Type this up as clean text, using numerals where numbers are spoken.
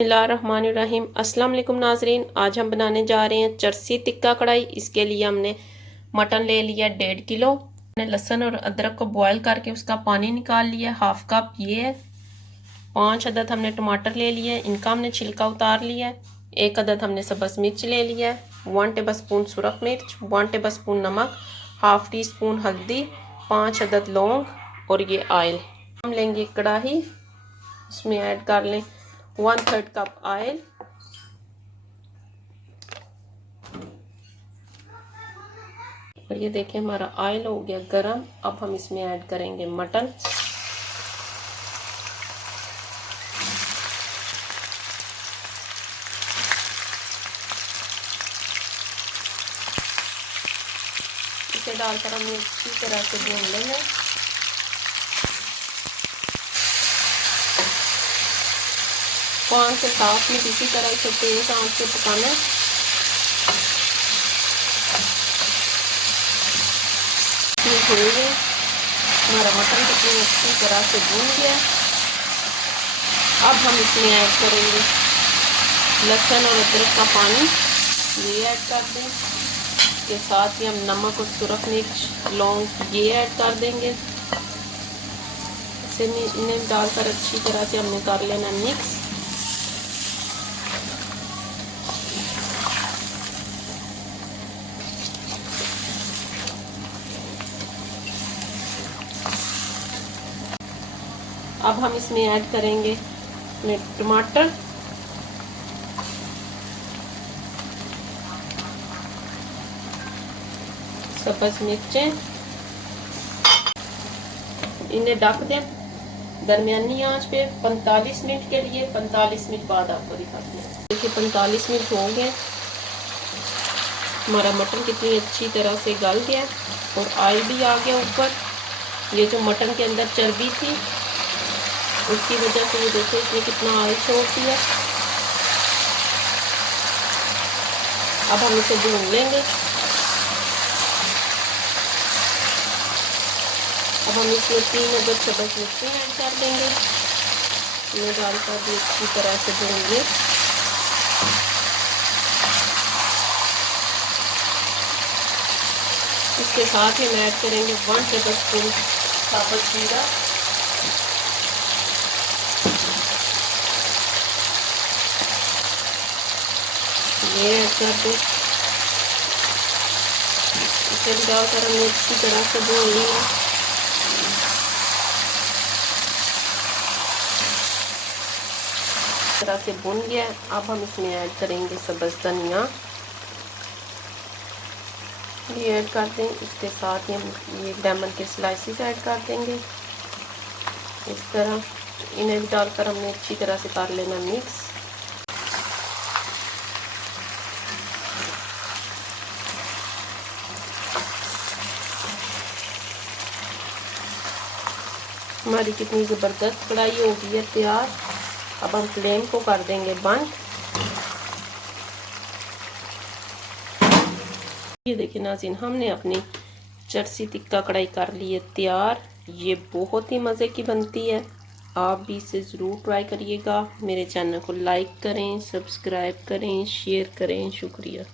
बिस्मिल्लाहिर्रहमानिर्रहीम। अस्सलाम वालेकुम नाजरीन, आज हम बनाने जा रहे हैं चरसी टिक्का कढ़ाई। इसके लिए हमने मटन ले लिया 1.5 किलो। हमने लहसुन और अदरक को बॉयल करके उसका पानी निकाल लिया। हाफ कप ये है। 5 अदद हमने टमाटर ले लिए, इनका हमने छिलका उतार लिया है। 1 अदद हमने सब्ज़ मिर्च ले लिया है। 1 टेबलस्पून सुरख मिर्च, 1 टेबलस्पून नमक, हाफ टी स्पून हल्दी, 5 अदद लौंग और ये ऑयल। हम लेंगे कढ़ाई, उसमें ऐड कर लें 1/3 कप ऑयल। और ये देखिए हमारा ऑयल हो गया गरम। अब हम इसमें ऐड करेंगे मटन। इसे डालकर हमें अच्छी तरह से भून लेंगे। पाँच से 7 मिनट इसी तरह से तेज आंच पे पकाना है। हमारा मटन कितनी अच्छी तरह से भून गया। अब हम इसमें ऐड करेंगे लहसुन और अदरक का पानी, ये ऐड कर दें। इसके साथ ही हम नमक और सुरख मिर्च, लौंग ये ऐड कर देंगे। इसे इन्हें डालकर अच्छी तरह से हमने कर लेना मिक्स। अब हम इसमें ऐड करेंगे टमाटर, सब्ज़ मिर्चें, इन्हें ढक दें दरमियानी आंच पे 45 मिनट के लिए। 45 मिनट बाद आपको दिखाते हैं। देखिए 45 मिनट हो गए। हमारा मटन कितनी अच्छी तरह से गल गया और ऑयल भी आ गया ऊपर। ये जो मटन के अंदर चर्बी थी उसकी वजह से ये देखो इसने कितना ऑयल छोड़ दिया। अब हम इसे भून लेंगे। अब हम इसमें 3 अदद सब्ज़ मिर्च ऐड कर देंगे। इन्हें डालकर भी अच्छी तरह से भूनेंगे। इसके साथ ही हम ऐड करेंगे 1 टेबलस्पून साबुत जीरा, ये ऐड कर दें। इसे भी डालकर हमने अच्छी तरह से भून लिया। तरह से भून गया। अब हम इसमें ऐड करेंगे सब्ज़ धनिया, ये ऐड कर दें। इसके साथ ही हम ये लेमन के स्लाइसेस ऐड कर देंगे। इस तरह इन्हें भी डालकर हमने अच्छी तरह से कर लेना मिक्स। हमारी कितनी ज़बरदस्त कढ़ाई हो गई है तैयार। अब हम फ्लेम को कर देंगे बंद। ये देखिए नाज़रीन, हमने अपनी चरसी टिक्का कढ़ाई कर ली है तैयार। ये बहुत ही मज़े की बनती है। आप भी इसे ज़रूर ट्राई करिएगा। मेरे चैनल को लाइक करें, सब्सक्राइब करें, शेयर करें। शुक्रिया।